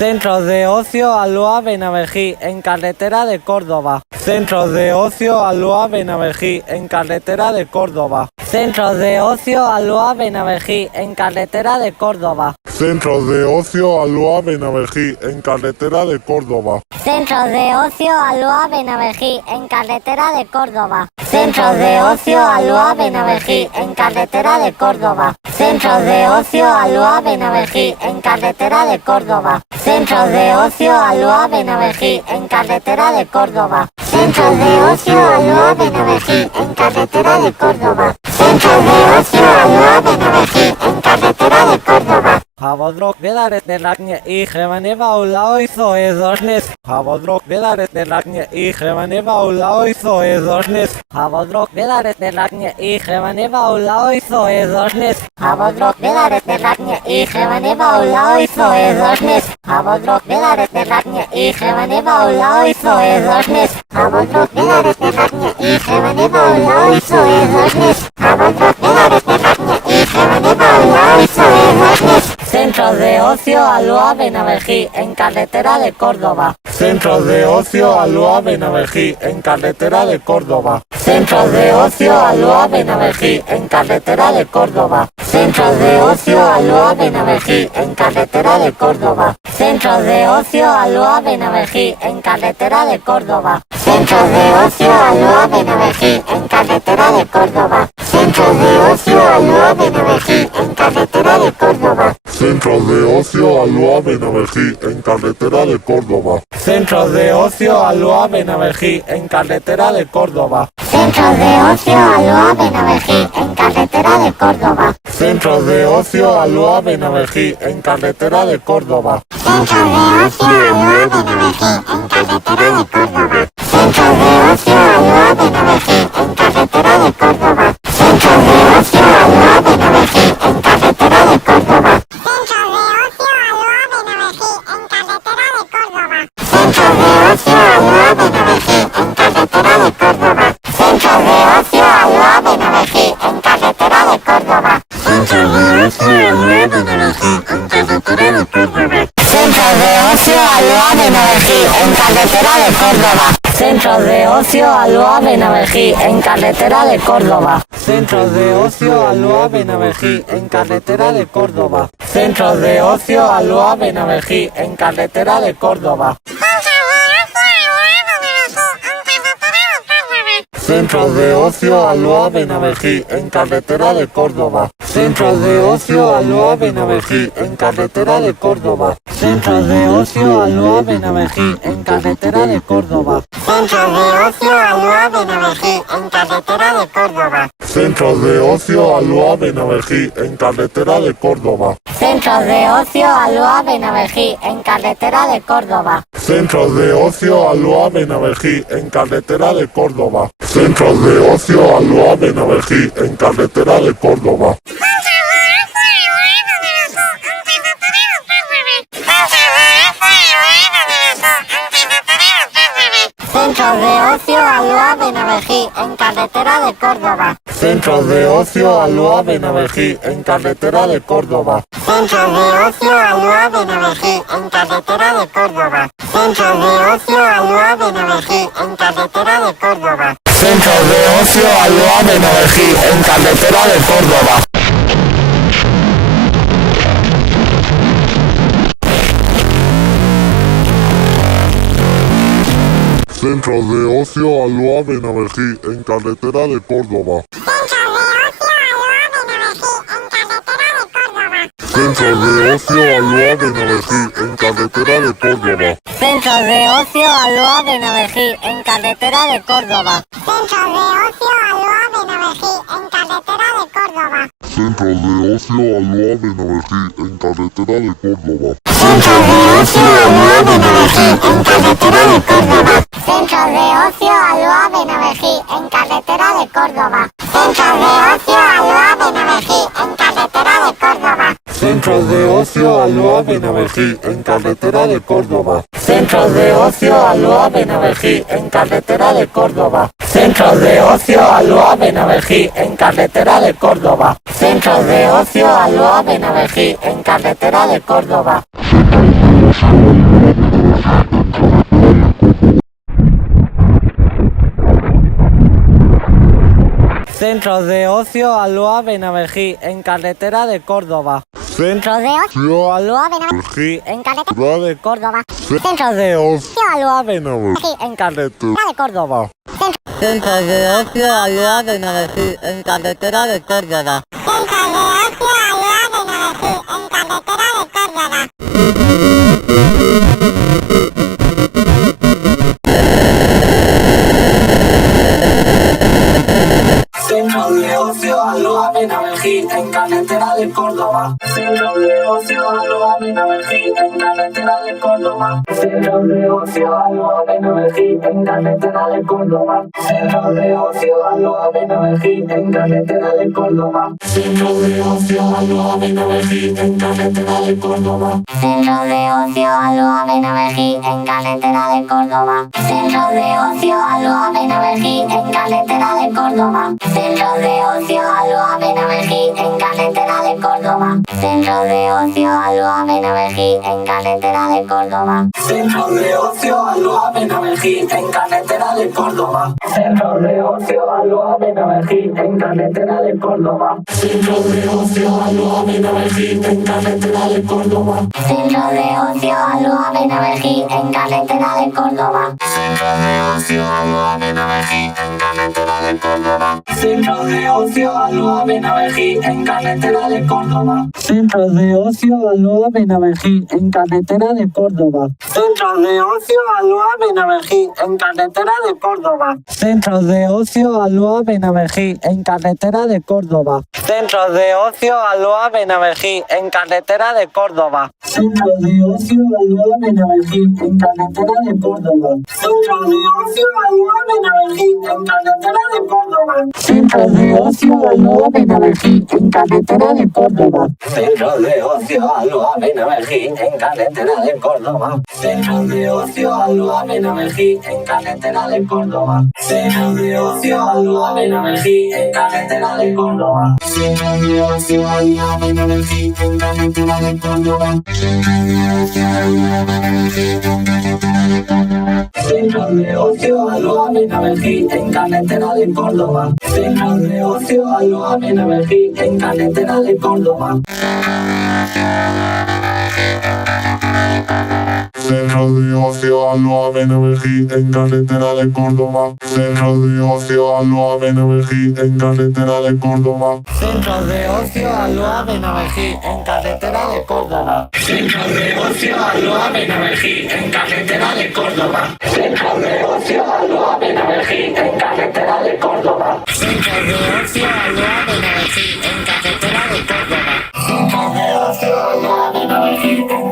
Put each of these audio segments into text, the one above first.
Centro de Ocio Aloha Benavejí, en carretera de Córdoba. Centro de Ocio Aloha Benavejí, en carretera de Córdoba. Centro de Ocio Aloha Benavejí, en carretera de Córdoba. Centro de Ocio Aloha Benavejí, en carretera de Córdoba. Centro de Ocio Aloha Benavejí, en carretera de Córdoba. Centro de Ocio Aloha Benavejí, en carretera de Córdoba. Centro de Ocio Aloha Benavejí, en carretera de Córdoba. Centro de Ocio Aloha Benavejí, en carretera de Córdoba. Centro de Ocio Aloha Benavejí, en carretera de Córdoba. Centro de Ocio Aloha Benavejí, en carretera de Córdoba. Havodrok bedaret delaknie i Hevaneva Ulao Zoezosnes. Havodrok bedaret delaknie i Hevaneva Ulao Zoezosnes. Havodrok bedaret delaknie i Hevaneva Ulao Zoezosnes. Havodrok bedaret delaknie i Hevaneva Ulao Zoezosnes. Havodrok bedaret delaknie i Hevaneva Ulao Zoezosnes. Havodrok bedaret delaknie i Hevaneva Ulao Zoezosnes. Havodrok bedaret delaknie i Hevaneva Ulao Zoezosnes. Centro de Ocio Aloha Benavejí, en carretera de Córdoba. Centro de Ocio Aloha Benavejí, en carretera de Córdoba. Centro de Ocio Aloha Benavejí, en carretera de Córdoba. Centro de Ocio Aloha Benavejí, en carretera de Córdoba. Centro de Ocio Aloha Benavejí, en carretera de Córdoba. Centro de Ocio Aloha Benavejí, en carretera de Córdoba. Centro de Ocio Aloha Benavejí, en carretera de Córdoba. Centro de Ocio Aloha Benavejí, en carretera de Córdoba. Centro de Ocio Aloha Benavejí, en carretera de Córdoba. Centro de Ocio Aloha Benavejí, en carretera de Córdoba. Centro de Ocio Aloha Benavejí, en carretera de Córdoba. Centro de Ocio Aloha Benavejí, en carretera de Córdoba. Centro de Ocio Aloha Benavejí, en carretera de Córdoba. Centro de Ocio Aloha Benavejí, en carretera de Córdoba. Centro de Ocio Aloha Benavejí, en carretera de Córdoba. Centro de Ocio Aloha Benavejí, en carretera de Córdoba. Centro de Ocio Aloha Benavejí, en carretera de Córdoba. Centro de Ocio Aloha Benavejí, en carretera de Córdoba. Centro de Ocio Aloha Benavejí, en carretera de Córdoba. Centro de Ocio Aloha Benavejí, en carretera de Córdoba. Centro de Ocio Aloha Benavejí, en carretera de Córdoba. Centro de Ocio Aloha Benavejí, en carretera de Córdoba. Centro de Ocio Aloha Benavejí, en carretera de Córdoba. Centro de Ocio Aloha Benavejí, en carretera de Córdoba. Centro de Ocio Aloha Benavejí, en carretera de Córdoba. Centro de Ocio Aloha Benavejí, en carretera de Córdoba. Centro de Ocio Aloha Benavejí, en carretera de Córdoba. Centro de Ocio Aloha Benavejí, en carretera de Córdoba. Centro de Ocio Aloha Benavejí, en carretera de Córdoba. Centro de Ocio Aloha Benavejí, en carretera de Córdoba. Centro de Ocio Aloha Benavejí, en carretera de Córdoba. Centro de Ocio Aloha Benavejí, en carretera de Córdoba. Centro de Ocio Aloha Benavejí, en carretera de Córdoba. Centro de Ocio Aloha Benavejí, en carretera de Córdoba. Centro de Ocio Aloha Benavejí, en carretera de Córdoba. Centro de Ocio Aloha Benavejí, en carretera de Córdoba. Centro de Ocio Aloha Benavejí, en carretera de Córdoba. Centro de Ocio Aloha Benavejí, en carretera de Córdoba. Centro de Ocio Aloha Benavejí, en carretera de Córdoba. Centro de Ocio Aloha Benavejí, en carretera de Córdoba. Centro de Ocio Aloha Benavejí, en carretera de Córdoba. Centro de Ocio Aloha Benavejí, en carretera de Córdoba. Centro de Ocio Aloha Benavejí, en carretera de Córdoba. Centro de Ocio Aloha Benavejí, en carretera de Córdoba. Centro de Ocio Aloha Benavejí, en carretera de Córdoba. Centro de Ocio Aloha Benavejí, en carretera de Córdoba. Centro de Ocio Aloha Benavejí, en carretera de Córdoba. Centro de Ocio Centro de Ocio Aloha Benavejí, en carretera de Córdoba. Centro de Ocio Aloha Benavejí, en carretera de Córdoba. Centro de Ocio Aloha Benavejí, en carretera de Córdoba. Centro de Ocio Aloha Benavejí, en carretera de Córdoba. Centro de Ocio Aloha Benavejí, en carretera de Córdoba. Centro de Ocio Aloha Benavejí, en carretera de Córdoba. Centro de Ocio Aloha Benavejí, en carretera de Córdoba. Centro de Ocio Aloha Benavejí, en carretera de Córdoba. Centro de Ocio Aloha Benavejí, en carretera de Córdoba. Centro de Ocio Aloha Benavejí, en carretera de Córdoba. Centro de Ocio Aloha Benavejí, en carretera de Córdoba. Centro de Ocio Aloha Benavejí, en carretera de Córdoba. Centro de Ocio Aloha Benavejí, en carretera de Córdoba. Centro de Ocio Aloha Benavejí, en carretera de Córdoba. Centro de Ocio Aloha Benavejí, en carretera de Córdoba. Centro de Ocio Aloha Benavejí, en carretera de Córdoba. Centro de Ocio Aloha Benavejí, en carretera de Córdoba. Centro de Ocio Aloha Benavejí, en carretera de Córdoba. Centro de Ocio Aloha Benavejí, en carretera de Córdoba. Centro de Ocio Aloha Benavejí, en carretera de Córdoba. Centro de Ocio Aloha Benavejí, en carretera de Córdoba. Centro de Ocio Aloha Benavejí, en carretera de Córdoba. Centro de Ocio Aloha Benavejí, en carretera de Córdoba. Centro de Ocio Aloha Benavejí, en carretera de Córdoba. Centro de Ocio Aloha Benavejí, en carretera de Córdoba. Centro de Ocio Aloha Benavejí, en carretera de Córdoba. Centro de Ocio Aloha Benavejí, en carretera de Córdoba. Centro de Ocio Aloha Benavejí, en carretera de Córdoba. Centro de Ocio Aloha Benavejí, en carretera de Córdoba. Centro de Ocio Aloha Benavejí, en carretera de Córdoba. Centro de Ocio Aloha Benavejí, en carretera de Córdoba. Centro de Ocio Aloha Benavejí, en carretera de Córdoba. Centro de Ocio Aloha Benavejí, en carretera de Córdoba. Centro de Ocio Aloha Benavejí, en carretera de Córdoba. Centro de Ocio Aloha Benavejí, en carretera de Córdoba. Centro de Ocio Aloha Benavejí, en carretera de Córdoba. Centro de Ocio Aloha Benavejí, en carretera de Córdoba. Centro de Ocio Aloha Benavejí, en carretera de Córdoba. Centro de Ocio Aloha Benavejí, en carretera de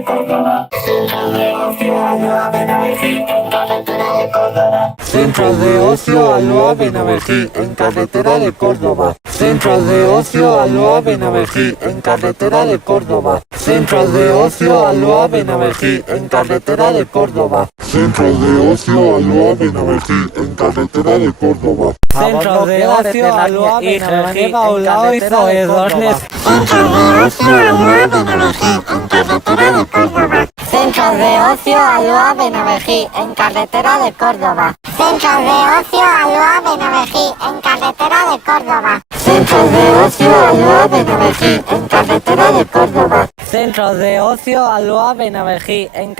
Córdoba. Centro de Ocio Aloha Benavejí, en carretera de Córdoba. Centro de Ocio Aloha Benavejí, en carretera de Córdoba. Centro de Ocio Aloha Benavejí, en carretera de Córdoba. Centro de Ocio Aloha Benavejí, en carretera de Córdoba. Centro de Ocio Aloha Benavejí, en carretera de Córdoba. Centro de Ocio Aloha Benavejí, en carretera de Córdoba. Centro de Ocio Aloha Benavejí, en carretera de Córdoba. Centro de Ocio Aloha Benavejí, en carretera de Córdoba. Centro de Ocio Aloha Benavejí, en carretera de Córdoba. Centro de Ocio Aloha Benavejí, en carretera de Córdoba. Centro de Ocio Aloha Benavejí, en carretera de Córdoba. Centro de Ocio Aloha Benavejí, en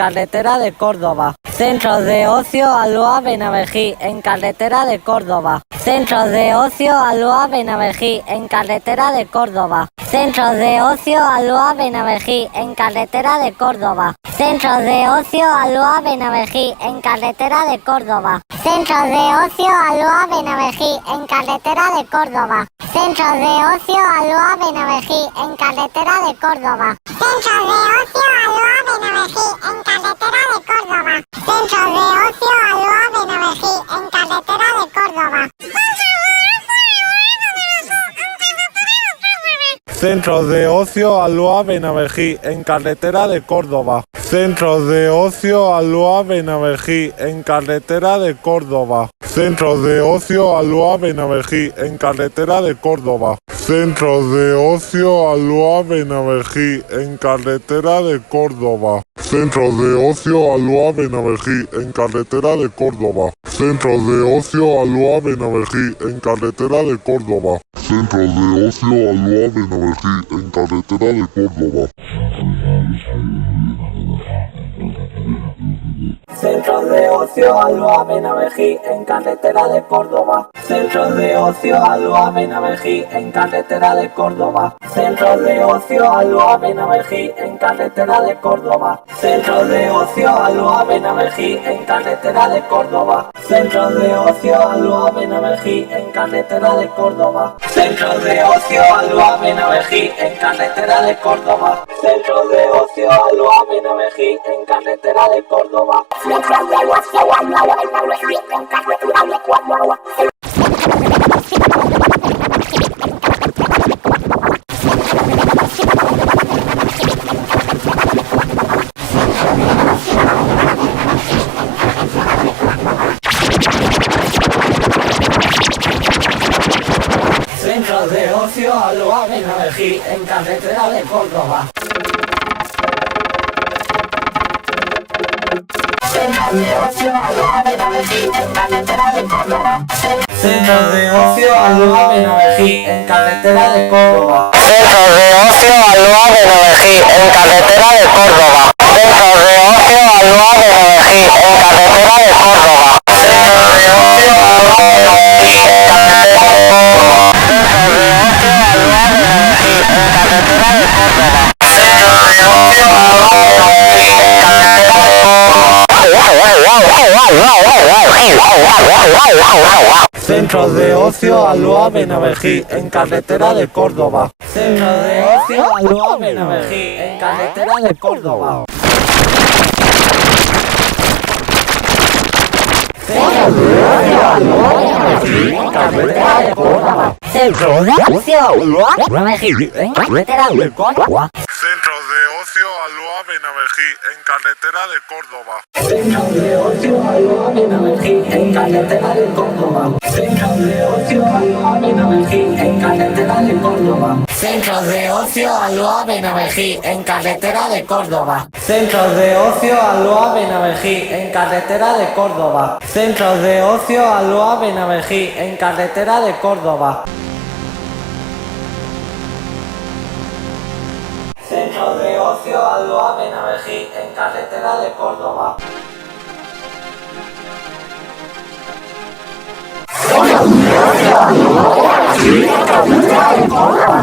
carretera de Córdoba. Centro de Ocio Aloha Benavejí, en carretera de Córdoba. Centro de Ocio Aloha Benavejí, en carretera de Córdoba. Centro de Ocio Aloha Benavejí, en carretera de Córdoba. Centro de Ocio Aloha Benavejí, en carretera de Córdoba. Centro de Ocio Aloha Benavejí, en carretera de Córdoba. Centro de Ocio Aloha Benavejí, en carretera de Córdoba. Centro de Ocio Aloha Benavejí, en carretera de Córdoba. Centro de Ocio Aloha Benavejí, en carretera de Córdoba. Centros de ocio Aloha Benavejí en carretera de Córdoba. Centros de ocio Aloha Benavejí en carretera de Córdoba. Centros de ocio Aloha Benavejí en carretera de Córdoba. Centros de ocio Aloha Benavejí en carretera de Córdoba. Centros de ocio Aloha Benavejí en carretera de Córdoba. Centros de ocio Aloha Benavejí en carretera de Córdoba. Centros de ocio Aloha Benavejí en carretera de Córdoba. Centros de ocio Aloha Benavejí en carretera de Córdoba. Centros de ocio Aloha Benavejí en carretera de Córdoba. Centros de ocio Aloha Benavejí en carretera de Córdoba. Centros de ocio Aloha Benavejí en carretera de Córdoba. Centros de ocio Aloha Benavejí en carretera de Córdoba. Centros de ocio Aloha Benavejí en carretera de Córdoba. Centros de ocio Aloha Benavejí en carretera de Córdoba. Centros de ocio Aloha Benavejí en carretera de Córdoba. Centros de ocio Aloha Benavejí en carretera de Córdoba. Centros de ocio Aloha Benavejí en carretera de Córdoba. Centros de ocio Aloha Benavejí en carretera de Córdoba. Centros de ocio Aloha Benavejí en carretera de Córdoba. Centros de ocio Aloha Benavejí en carretera de Córdoba. Centros de ocio Aloha Benavejí en carretera de Córdoba. Centros de ocio Aloha Benavejí en carretera de Córdoba. Centros de ocio Aloha Benavejí en carretera de Córdoba. Centros de ocio Aloha Benavejí en carretera de Córdoba. Centros de ocio Aloha Benavejí en carretera de Córdoba. Centros de ocio Aloha Benavejí en carretera de Córdoba. Centros de ocio Aloha Benavejí en carretera de Córdoba. Centros de ocio Aloha Benavejí en carretera de Córdoba. Centros de ocio Aloha Benavejí en carretera de Córdoba. Centros de ocio Aloha Benavejí en carretera de Córdoba. Centros de ocio Aloha Benavejí en carretera de Córdoba. Centros de ocio Aloha Benavejí en carretera de Córdoba. Centros de ocio Aloha Benavejí en carretera de Córdoba.